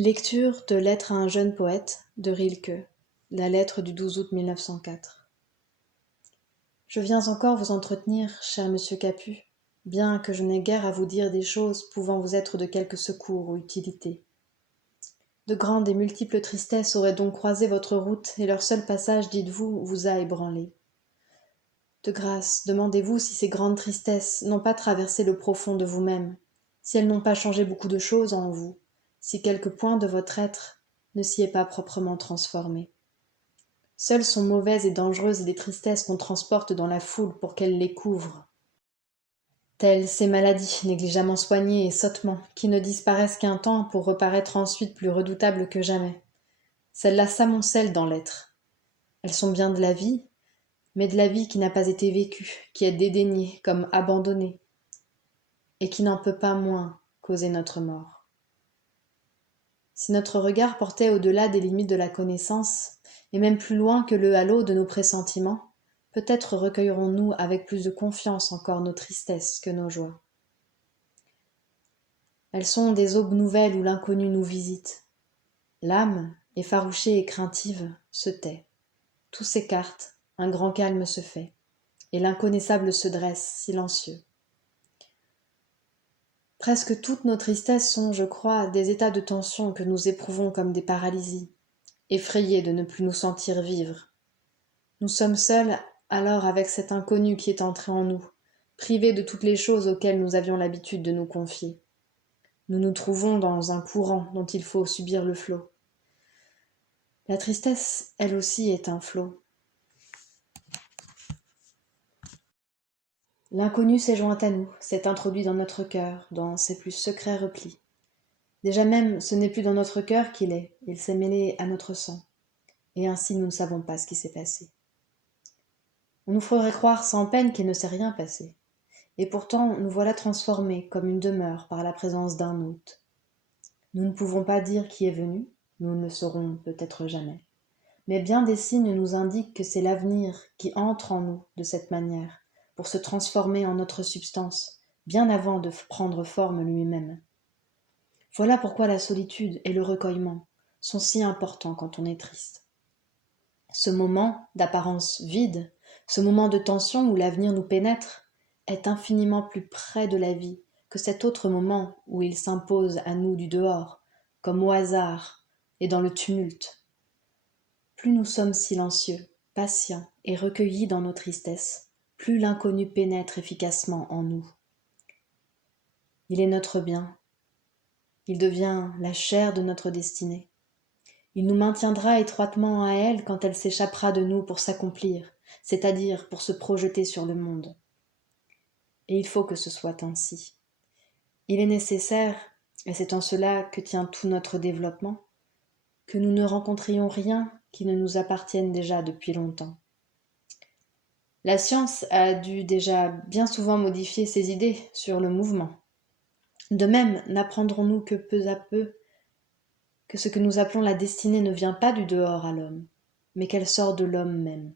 Lecture de Lettre à un jeune poète de Rilke, la lettre du 12 août 1904. Je viens encore vous entretenir, cher monsieur Capu, bien que je n'ai guère à vous dire des choses pouvant vous être de quelque secours ou utilité. De grandes et multiples tristesses auraient donc croisé votre route, et leur seul passage, dites-vous, vous a ébranlé. De grâce, demandez-vous si ces grandes tristesses n'ont pas traversé le profond de vous-même, si elles n'ont pas changé beaucoup de choses en vous, si quelque point de votre être ne s'y est pas proprement transformé. Seules sont mauvaises et dangereuses les tristesses qu'on transporte dans la foule pour qu'elle les couvre. Telles ces maladies négligemment soignées et sottement, qui ne disparaissent qu'un temps pour reparaître ensuite plus redoutables que jamais. Celles-là s'amoncellent dans l'être. Elles sont bien de la vie, mais de la vie qui n'a pas été vécue, qui est dédaignée comme abandonnée, et qui n'en peut pas moins causer notre mort. Si notre regard portait au-delà des limites de la connaissance, et même plus loin que le halo de nos pressentiments, peut-être recueillerons-nous avec plus de confiance encore nos tristesses que nos joies. Elles sont des aubes nouvelles où l'inconnu nous visite. L'âme, effarouchée et craintive, se tait. Tout s'écarte, un grand calme se fait, et l'inconnaissable se dresse, silencieux. Presque toutes nos tristesses sont, je crois, des états de tension que nous éprouvons comme des paralysies, effrayés de ne plus nous sentir vivre. Nous sommes seuls alors avec cet inconnu qui est entré en nous, privés de toutes les choses auxquelles nous avions l'habitude de nous confier. Nous nous trouvons dans un courant dont il faut subir le flot. La tristesse, elle aussi, est un flot. L'inconnu s'est joint à nous, s'est introduit dans notre cœur, dans ses plus secrets replis. Déjà même, ce n'est plus dans notre cœur qu'il est, il s'est mêlé à notre sang. Et ainsi nous ne savons pas ce qui s'est passé. On nous ferait croire sans peine qu'il ne s'est rien passé. Et pourtant, nous voilà transformés comme une demeure par la présence d'un hôte. Nous ne pouvons pas dire qui est venu, nous ne le saurons peut-être jamais. Mais bien des signes nous indiquent que c'est l'avenir qui entre en nous de cette manière, pour se transformer en notre substance, bien avant de prendre forme lui-même. Voilà pourquoi la solitude et le recueillement sont si importants quand on est triste. Ce moment d'apparence vide, ce moment de tension où l'avenir nous pénètre, est infiniment plus près de la vie que cet autre moment où il s'impose à nous du dehors, comme au hasard et dans le tumulte. Plus nous sommes silencieux, patients et recueillis dans nos tristesses, plus l'inconnu pénètre efficacement en nous. Il est notre bien, il devient la chair de notre destinée. Il nous maintiendra étroitement à elle quand elle s'échappera de nous pour s'accomplir, c'est-à-dire pour se projeter sur le monde. Et il faut que ce soit ainsi. Il est nécessaire, et c'est en cela que tient tout notre développement, que nous ne rencontrions rien qui ne nous appartienne déjà depuis longtemps. La science a dû déjà bien souvent modifier ses idées sur le mouvement. De même, n'apprendrons-nous que peu à peu que ce que nous appelons la destinée ne vient pas du dehors à l'homme, mais qu'elle sort de l'homme même.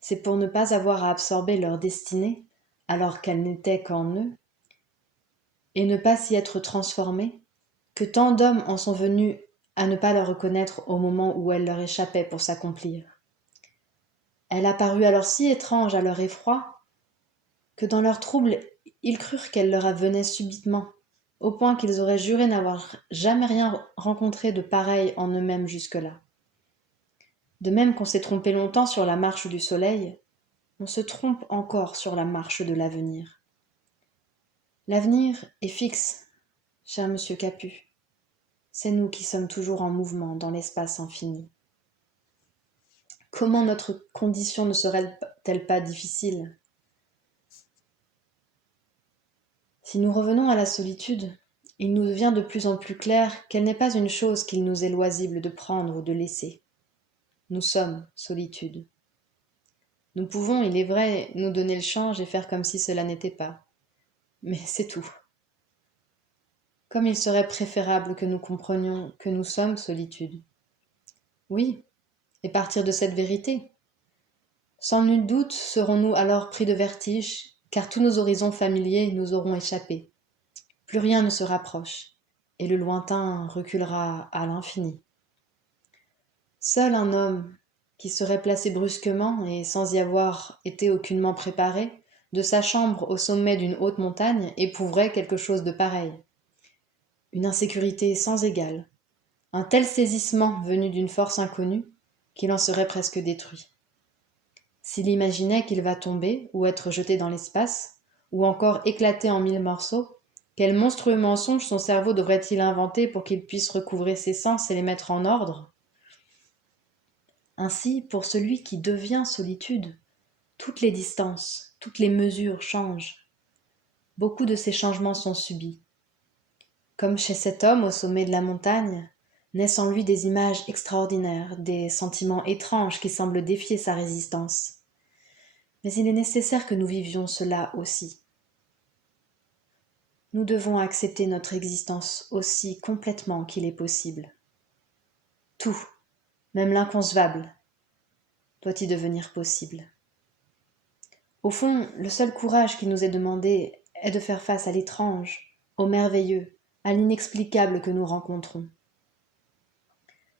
C'est pour ne pas avoir à absorber leur destinée, alors qu'elle n'était qu'en eux, et ne pas s'y être transformés, que tant d'hommes en sont venus à ne pas la reconnaître au moment où elle leur échappait pour s'accomplir. Elle apparut alors si étrange à leur effroi, que dans leur trouble, ils crurent qu'elle leur venait subitement, au point qu'ils auraient juré n'avoir jamais rien rencontré de pareil en eux-mêmes jusque-là. De même qu'on s'est trompé longtemps sur la marche du soleil, on se trompe encore sur la marche de l'avenir. L'avenir est fixe, cher monsieur Capu. C'est nous qui sommes toujours en mouvement dans l'espace infini. Comment notre condition ne serait-elle pas difficile ? Si nous revenons à la solitude, il nous devient de plus en plus clair qu'elle n'est pas une chose qu'il nous est loisible de prendre ou de laisser. Nous sommes solitude. Nous pouvons, il est vrai, nous donner le change et faire comme si cela n'était pas. Mais c'est tout. Comme il serait préférable que nous comprenions que nous sommes solitude. Oui, et partir de cette vérité. Sans nul doute serons-nous alors pris de vertige, car tous nos horizons familiers nous auront échappé. Plus rien ne se rapproche, et le lointain reculera à l'infini. Seul un homme qui serait placé brusquement et sans y avoir été aucunement préparé, de sa chambre au sommet d'une haute montagne, éprouverait quelque chose de pareil. Une insécurité sans égale, un tel saisissement venu d'une force inconnue qu'il en serait presque détruit. S'il imaginait qu'il va tomber ou être jeté dans l'espace, ou encore éclater en 1000 morceaux, quel monstrueux mensonge son cerveau devrait-il inventer pour qu'il puisse recouvrer ses sens et les mettre en ordre ? Ainsi, pour celui qui devient solitude, toutes les distances, toutes les mesures changent. Beaucoup de ces changements sont subis. Comme chez cet homme au sommet de la montagne, naissent en lui des images extraordinaires, des sentiments étranges qui semblent défier sa résistance. Mais il est nécessaire que nous vivions cela aussi. Nous devons accepter notre existence aussi complètement qu'il est possible. Tout, même l'inconcevable, doit y devenir possible. Au fond, le seul courage qui nous est demandé est de faire face à l'étrange, au merveilleux, à l'inexplicable que nous rencontrons.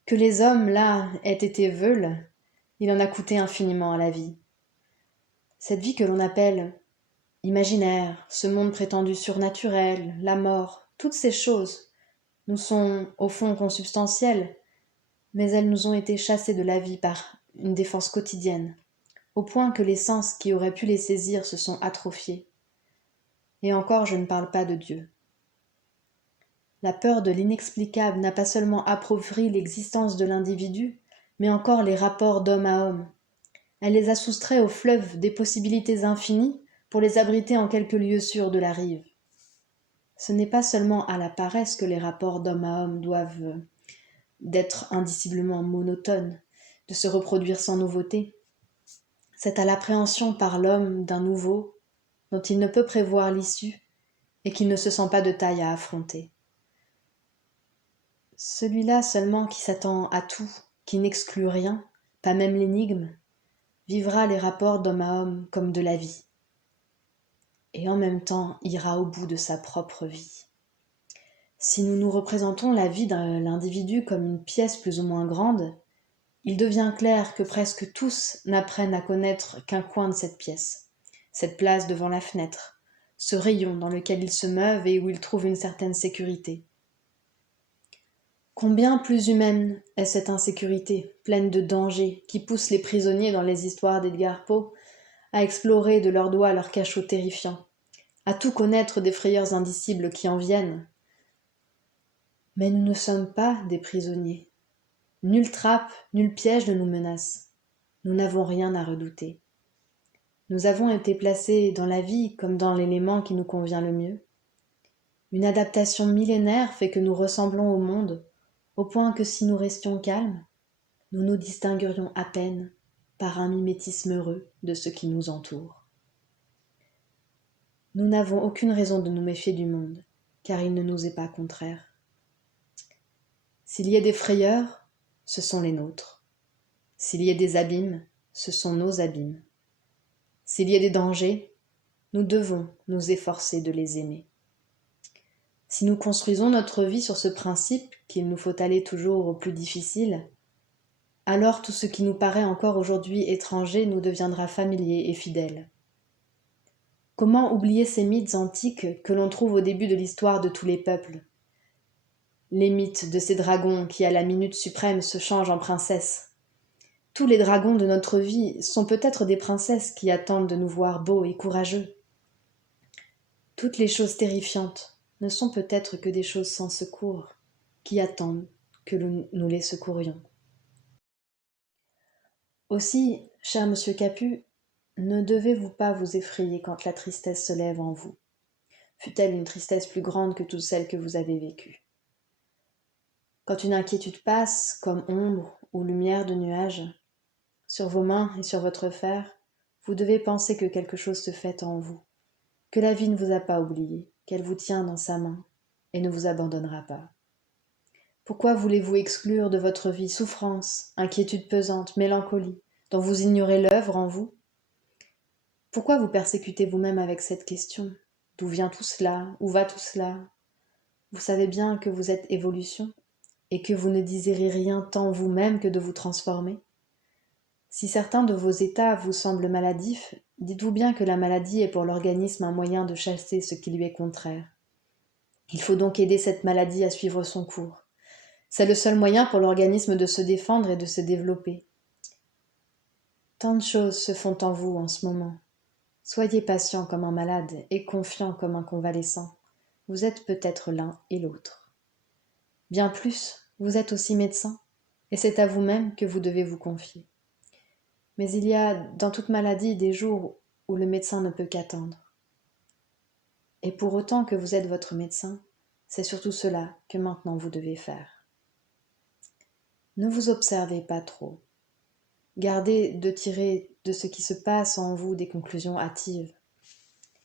Que les hommes, là, aient été veules, il en a coûté infiniment à la vie. Cette vie que l'on appelle imaginaire, ce monde prétendu surnaturel, la mort, toutes ces choses nous sont au fond consubstantielles, mais elles nous ont été chassées de la vie par une défense quotidienne, au point que les sens qui auraient pu les saisir se sont atrophiés. Et encore, je ne parle pas de Dieu. La peur de l'inexplicable n'a pas seulement appauvri l'existence de l'individu, mais encore les rapports d'homme à homme. Elle les a soustraits au fleuve des possibilités infinies pour les abriter en quelques lieues sûrs de la rive. Ce n'est pas seulement à la paresse que les rapports d'homme à homme doivent d'être indiciblement monotones, de se reproduire sans nouveauté. C'est à l'appréhension par l'homme d'un nouveau dont il ne peut prévoir l'issue et qu'il ne se sent pas de taille à affronter. Celui-là seulement qui s'attend à tout, qui n'exclut rien, pas même l'énigme, vivra les rapports d'homme à homme comme de la vie, et en même temps ira au bout de sa propre vie. Si nous nous représentons la vie de l'individu comme une pièce plus ou moins grande, il devient clair que presque tous n'apprennent à connaître qu'un coin de cette pièce, cette place devant la fenêtre, ce rayon dans lequel ils se meuvent et où ils trouvent une certaine sécurité. Combien plus humaine est cette insécurité, pleine de dangers, qui pousse les prisonniers dans les histoires d'Edgar Poe à explorer de leurs doigts leurs cachots terrifiants, à tout connaître des frayeurs indicibles qui en viennent. Mais nous ne sommes pas des prisonniers. Nulle trappe, nul piège ne nous menace. Nous n'avons rien à redouter. Nous avons été placés dans la vie comme dans l'élément qui nous convient le mieux. Une adaptation millénaire fait que nous ressemblons au monde, au point que si nous restions calmes, nous nous distinguerions à peine par un mimétisme heureux de ce qui nous entoure. Nous n'avons aucune raison de nous méfier du monde, car il ne nous est pas contraire. S'il y a des frayeurs, ce sont les nôtres. S'il y a des abîmes, ce sont nos abîmes. S'il y a des dangers, nous devons nous efforcer de les aimer. Si nous construisons notre vie sur ce principe qu'il nous faut aller toujours au plus difficile, alors tout ce qui nous paraît encore aujourd'hui étranger nous deviendra familier et fidèle. Comment oublier ces mythes antiques que l'on trouve au début de l'histoire de tous les peuples ? Les mythes de ces dragons qui, à la minute suprême, se changent en princesses. Tous les dragons de notre vie sont peut-être des princesses qui attendent de nous voir beaux et courageux. Toutes les choses terrifiantes ne sont peut-être que des choses sans secours, qui attendent que nous les secourions. Aussi, cher monsieur Capu, ne devez-vous pas vous effrayer quand la tristesse se lève en vous, fût-elle une tristesse plus grande que toutes celles que vous avez vécues. Quand une inquiétude passe, comme ombre ou lumière de nuage, sur vos mains et sur votre fer, vous devez penser que quelque chose se fait en vous, que la vie ne vous a pas oublié, qu'elle vous tient dans sa main et ne vous abandonnera pas. Pourquoi voulez-vous exclure de votre vie souffrance, inquiétude pesante, mélancolie, dont vous ignorez l'œuvre en vous ? Pourquoi vous persécutez vous-même avec cette question ? D'où vient tout cela ? Où va tout cela ? Vous savez bien que vous êtes évolution et que vous ne désirez rien tant vous-même que de vous transformer. Si certains de vos états vous semblent maladifs, dites-vous bien que la maladie est pour l'organisme un moyen de chasser ce qui lui est contraire. Il faut donc aider cette maladie à suivre son cours. C'est le seul moyen pour l'organisme de se défendre et de se développer. Tant de choses se font en vous en ce moment. Soyez patient comme un malade et confiant comme un convalescent. Vous êtes peut-être l'un et l'autre. Bien plus, vous êtes aussi médecin, et c'est à vous-même que vous devez vous confier. Mais il y a dans toute maladie des jours où le médecin ne peut qu'attendre. Et pour autant que vous êtes votre médecin, c'est surtout cela que maintenant vous devez faire. Ne vous observez pas trop. Gardez de tirer de ce qui se passe en vous des conclusions hâtives.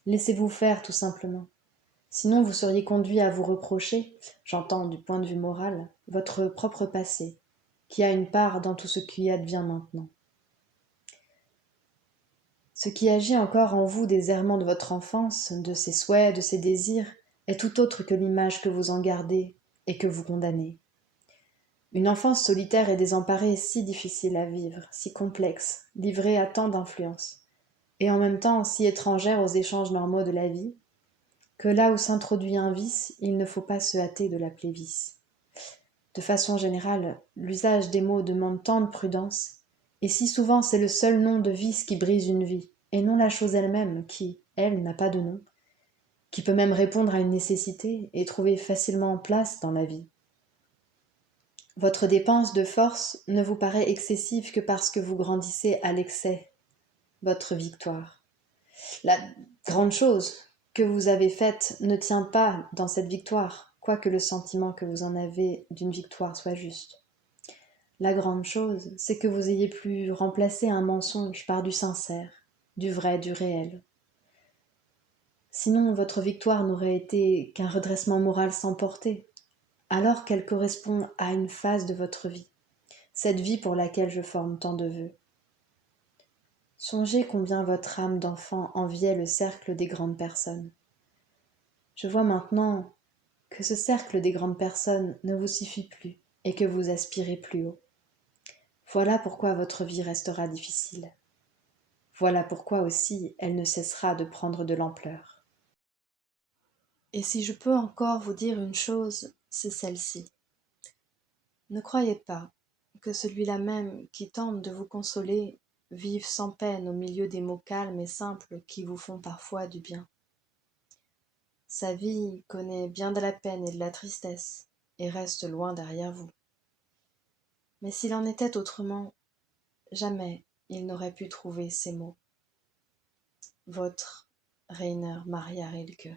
Laissez-vous faire tout simplement. Sinon vous seriez conduit à vous reprocher, j'entends du point de vue moral, votre propre passé, qui a une part dans tout ce qui advient maintenant. Ce qui agit encore en vous des errements de votre enfance, de ses souhaits, de ses désirs, est tout autre que l'image que vous en gardez et que vous condamnez. Une enfance solitaire et désemparée est si difficile à vivre, si complexe, livrée à tant d'influences, et en même temps si étrangère aux échanges normaux de la vie, que là où s'introduit un vice, il ne faut pas se hâter de l'appeler vice. De façon générale, l'usage des mots demande tant de prudence, et si souvent c'est le seul nom de vice qui brise une vie, et non la chose elle-même qui, elle, n'a pas de nom, qui peut même répondre à une nécessité et trouver facilement place dans la vie. Votre dépense de force ne vous paraît excessive que parce que vous grandissez à l'excès votre victoire. La grande chose que vous avez faite ne tient pas dans cette victoire, quoique le sentiment que vous en avez d'une victoire soit juste. La grande chose, c'est que vous ayez pu remplacer un mensonge par du sincère, du vrai, du réel. Sinon, votre victoire n'aurait été qu'un redressement moral sans portée, alors qu'elle correspond à une phase de votre vie, cette vie pour laquelle je forme tant de vœux. Songez combien votre âme d'enfant enviait le cercle des grandes personnes. Je vois maintenant que ce cercle des grandes personnes ne vous suffit plus et que vous aspirez plus haut. Voilà pourquoi votre vie restera difficile. Voilà pourquoi aussi elle ne cessera de prendre de l'ampleur. Et si je peux encore vous dire une chose, c'est celle-ci. Ne croyez pas que celui-là même qui tente de vous consoler vive sans peine au milieu des mots calmes et simples qui vous font parfois du bien. Sa vie connaît bien de la peine et de la tristesse, et reste loin derrière vous. Mais s'il en était autrement, jamais il n'aurait pu trouver ces mots. Votre Rainer Maria Rilke.